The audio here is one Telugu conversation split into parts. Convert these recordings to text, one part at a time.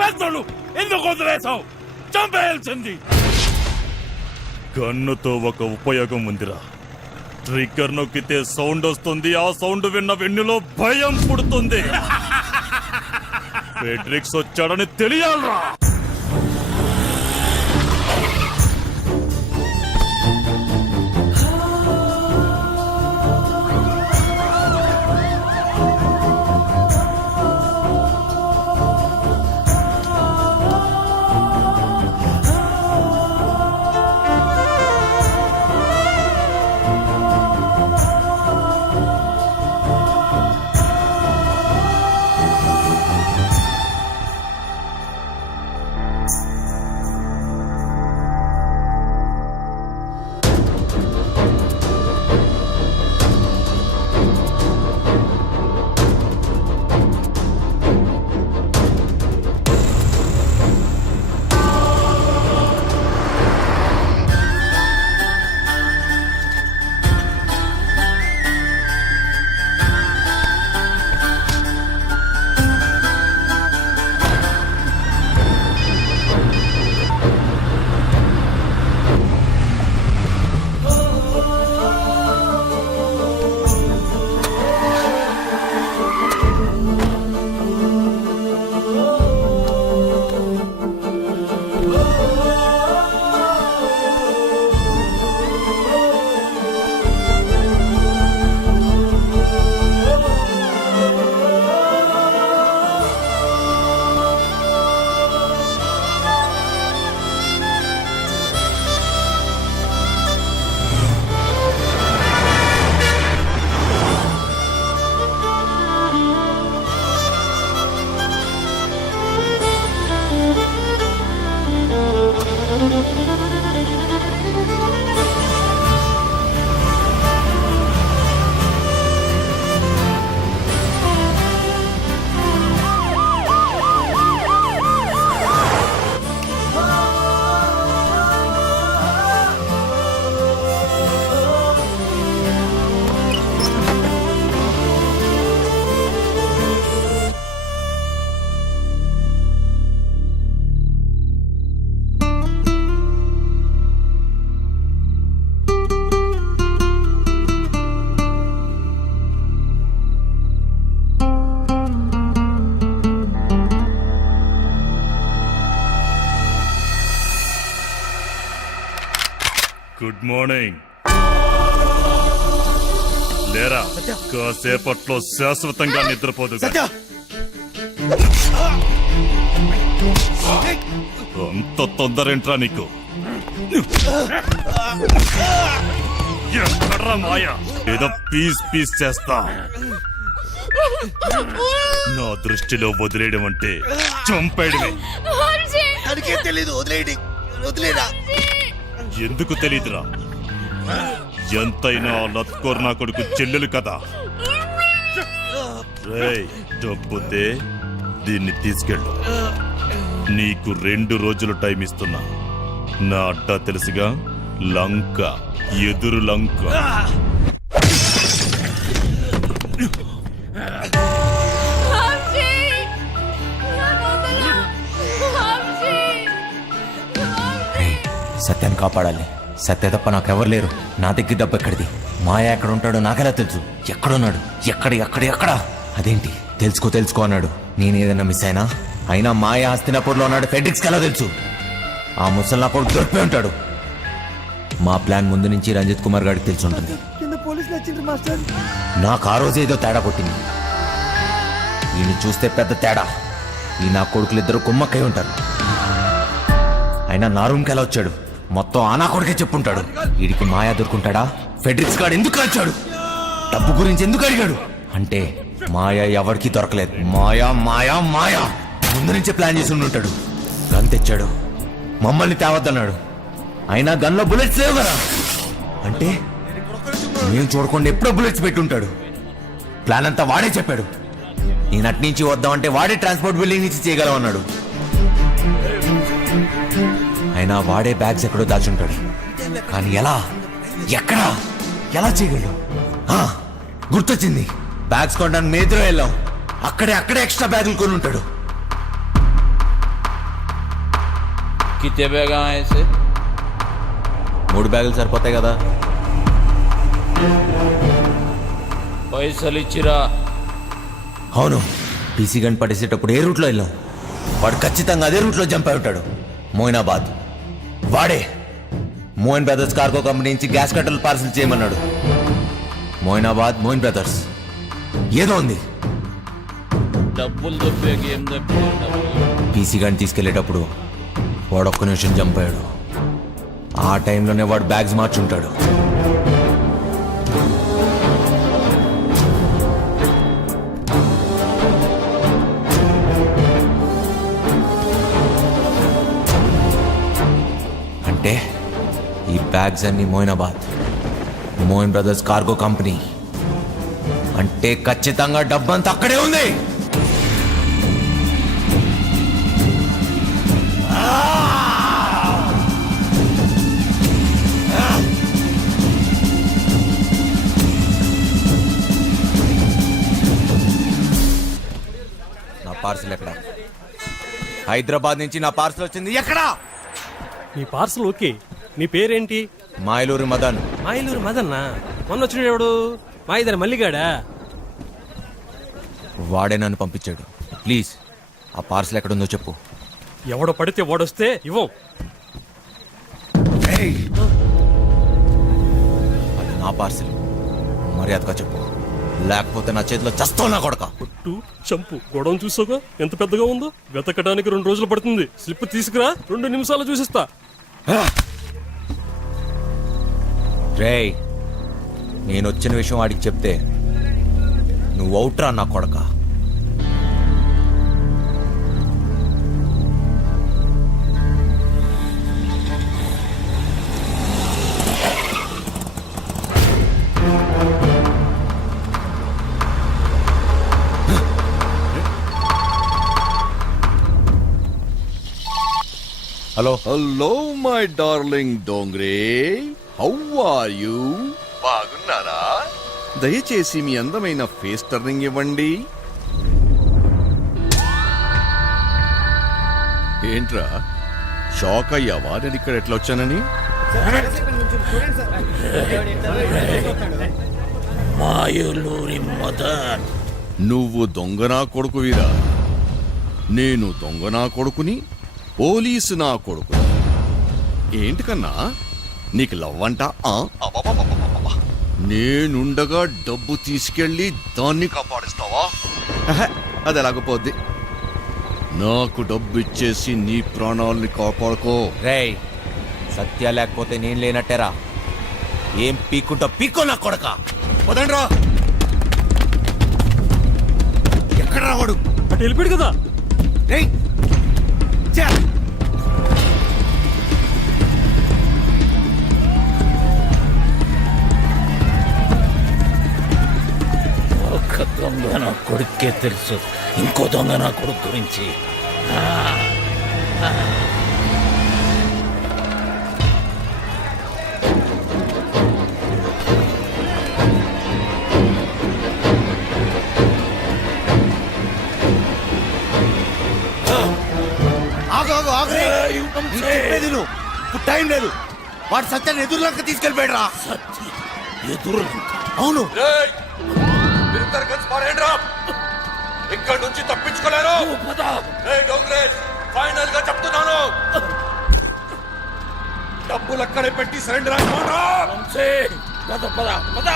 పెద్దలు ఎందుకు వదిలేసావు? చంపేయాల్సింది. గన్నుతో ఒక ఉపయోగం ఉందిరా. ట్రిగ్గర్ నొక్కితే సౌండ్ వస్తుంది. ఆ సౌండ్ విన్న వెన్నులో భయం పుడుతుంది. ఫెడ్రిక్స్ వచ్చాడని తెలియాలరా. Good morning. లేరా, కాసేపట్లో శాశ్వతంగా నిద్రపోదు. అంత తొందరేంట్రా నీకు? ఎక్కడ్రా మాయా? ఏదో పీస్ చేస్తా. నా దృష్టిలో వదిలేయడం అంటే చంపేయడమే. తెలీదు, వదిలేరా. ఎందుకు తెలీదురా? ఎంతైనా లత్కోర్ నా కొడుకు చెల్లెలు కదా. రేయ్, డబ్బుతే దీన్ని తీసుకెళ్ళు. నీకు 2 రోజులు టైం ఇస్తున్నా. నా అడ్డా తెలుసుగా, లంక, ఎదురు లంక. సత్యాన్ని కాపాడాలి. సత్య తప్ప నాకెవరు లేరు. నా దగ్గర డబ్బు ఎక్కడిది? మాయ ఎక్కడ ఉంటాడో నాకెలా తెలుసు? ఎక్కడున్నాడు? ఎక్కడ? అదేంటి తెలుసుకో అన్నాడు. నేనేదన్నా మిస్ అయినా మాయ హస్తినాపూర్లో ఉన్నాడు. ఫెడ్రిక్స్కి ఎలా తెలుసు? ఆ ముసలి నా కొడుకు దొరికిపోయి ఉంటాడు. మా ప్లాన్ ముందు నుంచి రంజిత్ కుమార్ గారికి తెలిసి ఉంటుంది. నాకు ఆ రోజు ఏదో తేడా కొట్టింది. ఈయన చూస్తే పెద్ద తేడా. ఈ నా కొడుకులిద్దరూ కుమ్మక్కై ఉంటారు. అయినా నా రూమ్కి ఎలా వచ్చాడు? మొత్తం ఆ నా కొడుకే చెప్పుంటాడు. వీడికి మాయా దొరుకుంటాడా? ఫెడ్రిక్స్ గాడు ఎందుకు కాల్చాడు? డబ్బు గురించి ఎందుకు అడిగాడు? అంటే మాయా ఎవరికి దొరకలేదు. మాయా ముందు నుంచే ప్లాన్ చేసి ఉంటాడు. గన్ తెచ్చాడు, మమ్మల్ని తేవద్దన్నాడు. అయినా గన్లో బుల్లెట్స్ లేవు కదా. అంటే మేము చూడకుండా ఎప్పుడో బుల్లెట్స్ పెట్టుంటాడు. ప్లాన్ అంతా వాడే చెప్పాడు. నేను అట్నుంచి వద్దామంటే వాడే ట్రాన్స్పోర్ట్ బిల్డింగ్ నుంచి చేయగలమన్నాడు. అయినా వాడే బ్యాగ్స్ ఎక్కడో దాచుంటాడు. కానీ ఎలా చేయగలడు? గుర్తొచ్చింది. బ్యాగ్స్ కొనడానికి మేద్రో వెళ్ళాం. అక్కడే ఎక్స్ట్రా బ్యాగులు కొని ఉంటాడు. कितने बैग आए ऐसे 3 బ్యాగులు సరిపోతాయి కదా. పైసలు ఇచ్చిరా? అవును, పీసీ గన్ పడేసేటప్పుడు ఏ రూట్లో వెళ్ళాం, వాడు ఖచ్చితంగా అదే రూట్లో జంప్ అయి ఉంటాడు. మోయినాబాద్ వాడే మోయిన్ బ్రదర్స్ కార్గో కంపెనీ నుంచి గ్యాస్ కట్టలు పార్సిల్ చేయమన్నాడు. మోయినాబాద్ మోయిన్ బ్రదర్స్ ఏదో ఉంది. డబ్బులు దొబ్బే గేమ్ దొబ్బే పీసీ గన్ తీసుకెళ్లేటప్పుడు వాడు ఒక్క నిమిషం జంప్ అయ్యాడు. ఆ టైంలోనే వాడు బ్యాగ్స్ మార్చుంటాడు. అంటే ఈ బ్యాగ్స్ అన్ని Moinabad Moin brothers cargo company అంటే ఖచ్చితంగా డబ్బంతా అక్కడే ఉంది. నా పార్సల్ ఎక్కడ? హైదరాబాద్ నుంచి నా పార్సల్ వచ్చింది ఎక్కడా? నీ పార్సల్ ఓకే. నీ పేరేంటి? మాయలూరు మదన్. మాయలూరు మదన్నా? మొన్న వచ్చిన ఎవడు? మా ఇద్దరు మల్లిగాడా? వాడే నన్ను పంపించాడు. ప్లీజ్ ఆ పార్సల్ ఎక్కడుందో చెప్పు. ఎవడో పడితే వాడొస్తే ఇవ్వం. అది నా పార్సల్, మర్యాదగా చెప్పు, లేకపోతే నా చేతిలో చస్తావు నా కొడక. పొట్టు చంపు గొడవ చూసాగా ఎంత పెద్దగా ఉందో. వెతకడానికి 2 రోజులు పడుతుంది. స్లిప్ తీసుకురా, 2 నిమిషాలు చూసిస్తా. రేయ్, నేను వచ్చిన విషయం వాడికి చెప్తే నువ్వు అవుట్రా నా కొడక. Hello. Hello my darling Dongre, how are you? బాగున్నారా? దయచేసి మీ అందమైన ఫేస్ టర్నింగ్ ఇవ్వండి. ఏంట్రా షాక్ అయ్యావా నేను ఇక్కడ ఎట్లా వచ్చానని? మాయలూరి మదన్. నువ్వు దొంగనా కొడుకువిరా, నేను దొంగనా కొడుకుని, పోలీసు నా కొడుకు. ఏంటి కన్నా నీకు లవ్వంట? నేనుండగా డబ్బు తీసుకెళ్ళి దాన్ని కాపాడిస్తావా? అది ఎలాగపోద్ది. నాకు డబ్బు ఇచ్చేసి నీ ప్రాణాలని కాపాడుకో. రేయ్, సత్య లేకపోతే నేను లేనట్టేరా. ఏం పీక్కుంటా పీక్కో నా కొడక. వదండ్రా. ఎక్కడ రావాడు? అటు వెళ్ళిపోయాడు కదా. రేయ్ చా. ఒక దొంగ నా కొడుకే తెలుసు, ఇంకో దొంగ నా కొడుకు గురించి. ఇప్పుడు టైం లేదు. వాడు సత్యాన్ని ఎదురులంక తీసుకెళ్ళిపోయాడు రా. ఎదురు అవును. ఇక్కడ నుంచి తప్పించుకోలేరు. ఫైనల్ గా చెప్తున్నాను, డబ్బులు అక్కడే పెట్టి సరెండర్ పద పద పద.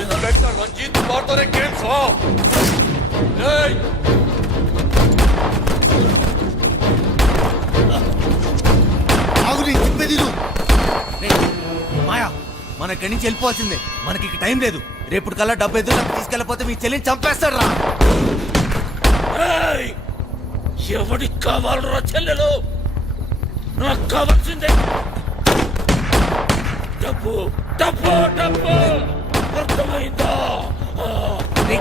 ఇన్స్పెక్టర్ రంజిత్ కుమార్తోనే గేమ్స్. మాయా, మన ఇక్కడి నుంచి వెళ్ళిపోవాల్సిందే. మనకి ఇక టైం లేదు. రేపు కల్లా డబ్బు ఎదురు తీసుకెళ్ళకపోతే మీ చెల్లిని చంపేస్తాడు రా. ఎవడికి కావాలరా చెల్లెలు? నాకు కావాల్సిందే డబ్బు డబ్బు డబ్బు. అర్థమైందా?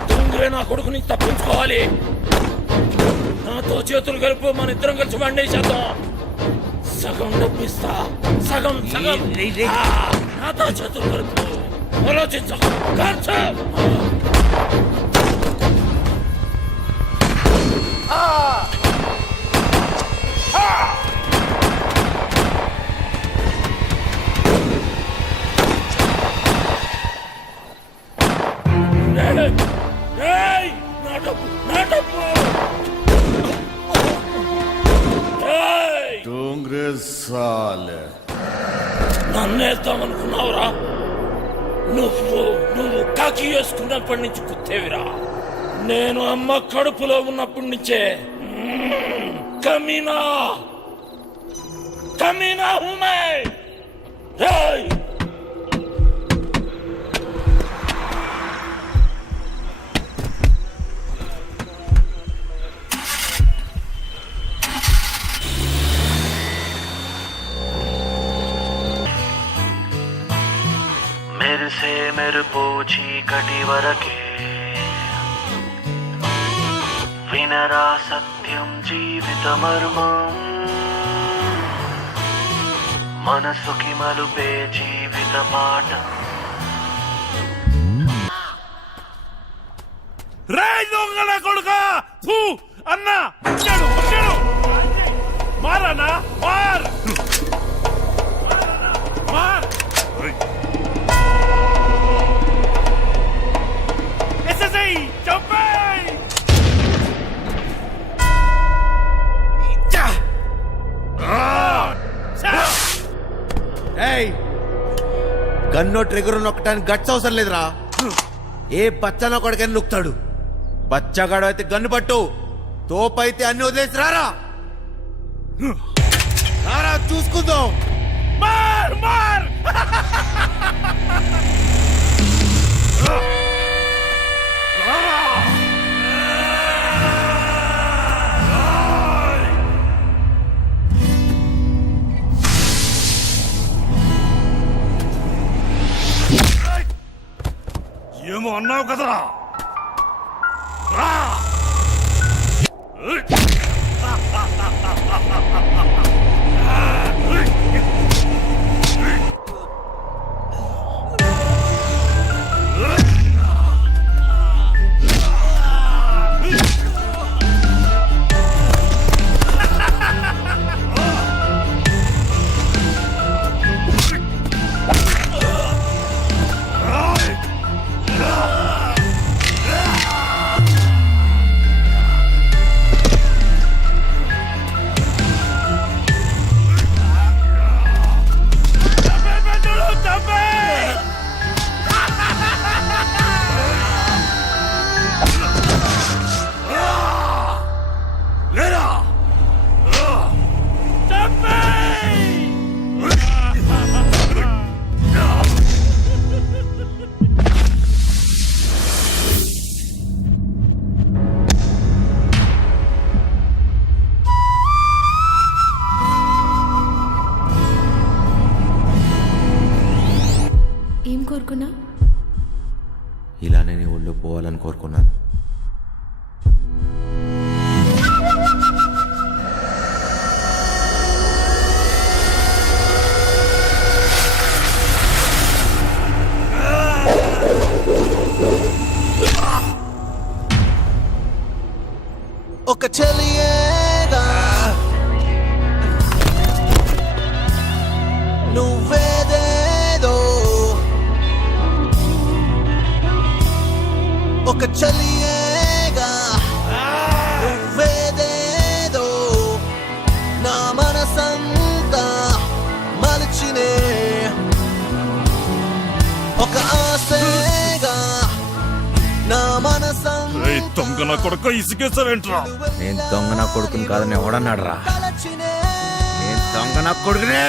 దొంగలే నా కొడుకుని తప్పించుకోవాలి. నాతో చేతులు కలుపు, మన ఇద్దరం కలిసి వండేసేద్దాం. సగం డబ్బిస్తా, సగం సగం. నాతో చేతులు కలుపు, ఆలోచించకు. సాలే నన్నేద్దామనుకున్నావురా? నువ్వు కాకి వేసుకున్నప్పటి నుంచి కుత్తేవిరా. నేను అమ్మ కడుపులో ఉన్నప్పటి నుంచే కమీనా కమీనా హుమే. రేయ్! మెరిసే మెరుపు చీకటి వరకే వినరా సత్యం జీవిత మర్మం మనసుకి మలుపే జీవిత పాఠం. రేయ్ దొంగల కొడుకా! ఫూ! అన్నా వచ్చాడు! మారనా మార్! మార్! ఎస్ఎస్ఐ చంపేయ్! గన్నో ట్రిగర్ నొక్కడానికి గట్స్ అవసరం లేదురా. ఏ బచ్చనో కొడుకని నొక్కుతాడు. బచ్చగాడు అయితే గన్ను పట్టు, తోపైతే అన్ని వదిలేసి రారా. రారా చూసుకుందాం. మార్! మార్! ఏమో అన్నావు కదరా? రా! ఏం కోరుకున్నా? ఇలానే నీ ఒళ్ళు పోవాలని కోరుకున్నాను. ఒక చెలియేగా నువ్వేదేదో, ఒక చెలియేగా నువ్వేదేదో నా మనసంతా మలిచినే, ఒక ఆశగా నా మనసంతా రేయ్ దొంగ నా కొడుక ఇసుకేసావేంట్రా? నేను దొంగ నా కొడుకుని కాదని ఎవడన్నాడు రా? నేను దొంగ నా కొడుకునే.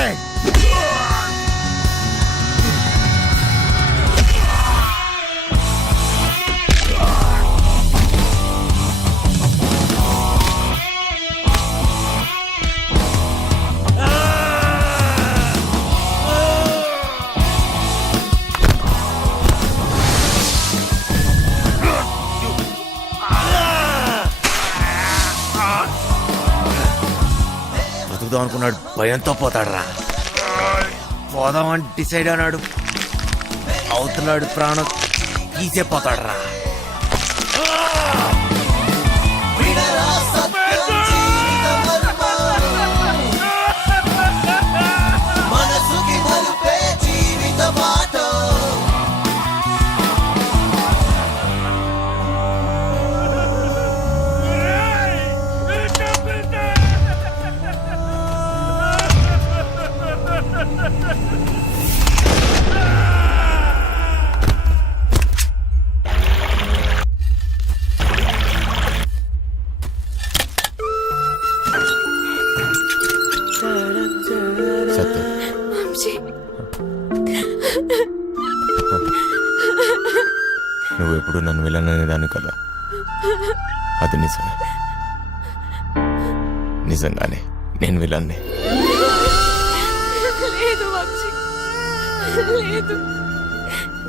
బతుకుదాం అనుకున్నాడు, భయంతో పోతాడు రా. పోదామని డిసైడ్ అన్నాడు, అవుతున్నాడు ప్రాణం తీసే పోతాడు రా. మనసుకి మలుపే జీవిత పాఠం. అది నిజమే. నిజంగానే నేను విలన్ని. లేదు వంశీ, లేదు.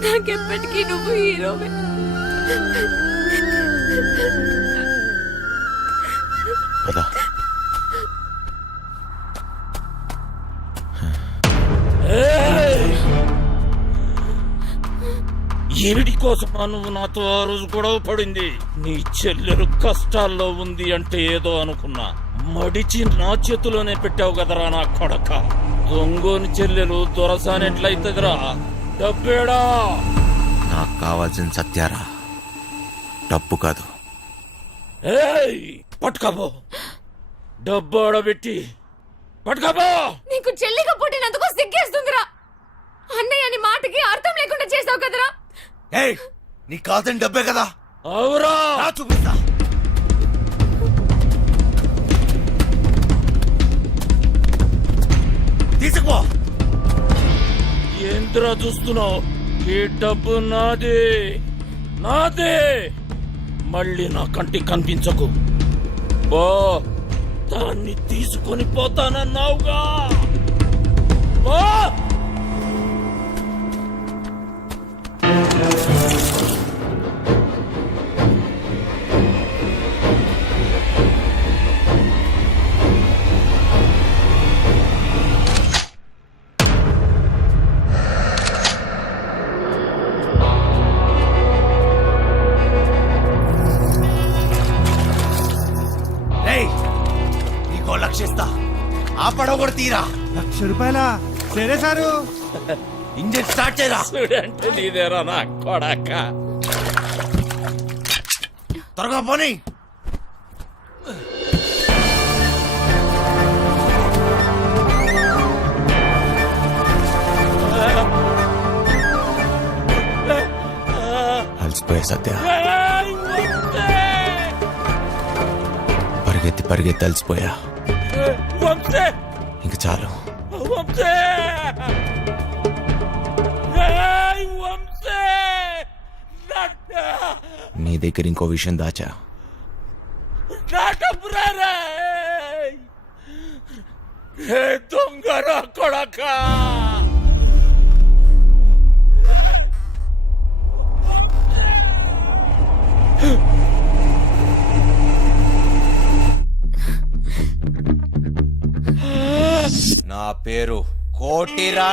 నాకెప్పటికీ నువ్వు హీరోవే. పద. ఏమిటి కోసమా నువ్వు నాతో ఆ రోజు గొడవ పడింది? నీ చెల్లెలు కష్టాల్లో ఉంది అంటే ఏదో అనుకున్నా, మడిచి నా చేతిలోనే పెట్టావు కదరా నా కొడక. దొంగోని చెల్లెలు దొరసానెట్లయితదిరా? డబ్బేడా? నాకు కావాల్సిన సత్యారా, డబ్బు కాదు. ఏయ్ పట్టుకోబో, డబ్బు ఆడబెట్టి పట్టుకోబో. నీకు చెల్లిగా పుట్టినందుకు సిగ్గేస్తుందిరా. అన్నయ్య అని మాటకి అర్థం లేకుండా చేసావు కదరా. నీ కాదని డబ్బే కదా. అవురా, చూపిస్తా. తీసుకుపో. ఏంద్రా చూస్తున్నావు? ఈ డబ్బు నాదే, నాదే. మళ్ళీ నా కంటికి కనిపించకు. బో, దాన్ని తీసుకొని పోతానన్నావుగా. బో. నీకో లక్షిస్తా, ఆ పడవ కూడా తీరా. ₹1,00,000 సరే సారు. ఇంజన్ స్టార్ట్ చేయరా. చూడంటే నీదేరా నా కొడక. త్వరగా పోనీ. అలసిపోయా సత్య. పరిగెత్తి పరిగెత్తి అలసిపోయా. ఇంక చాలు. నీ దగ్గర ఇంకో విషయం దాచా. దొంగరా కొడక. నా పేరు కోటిరా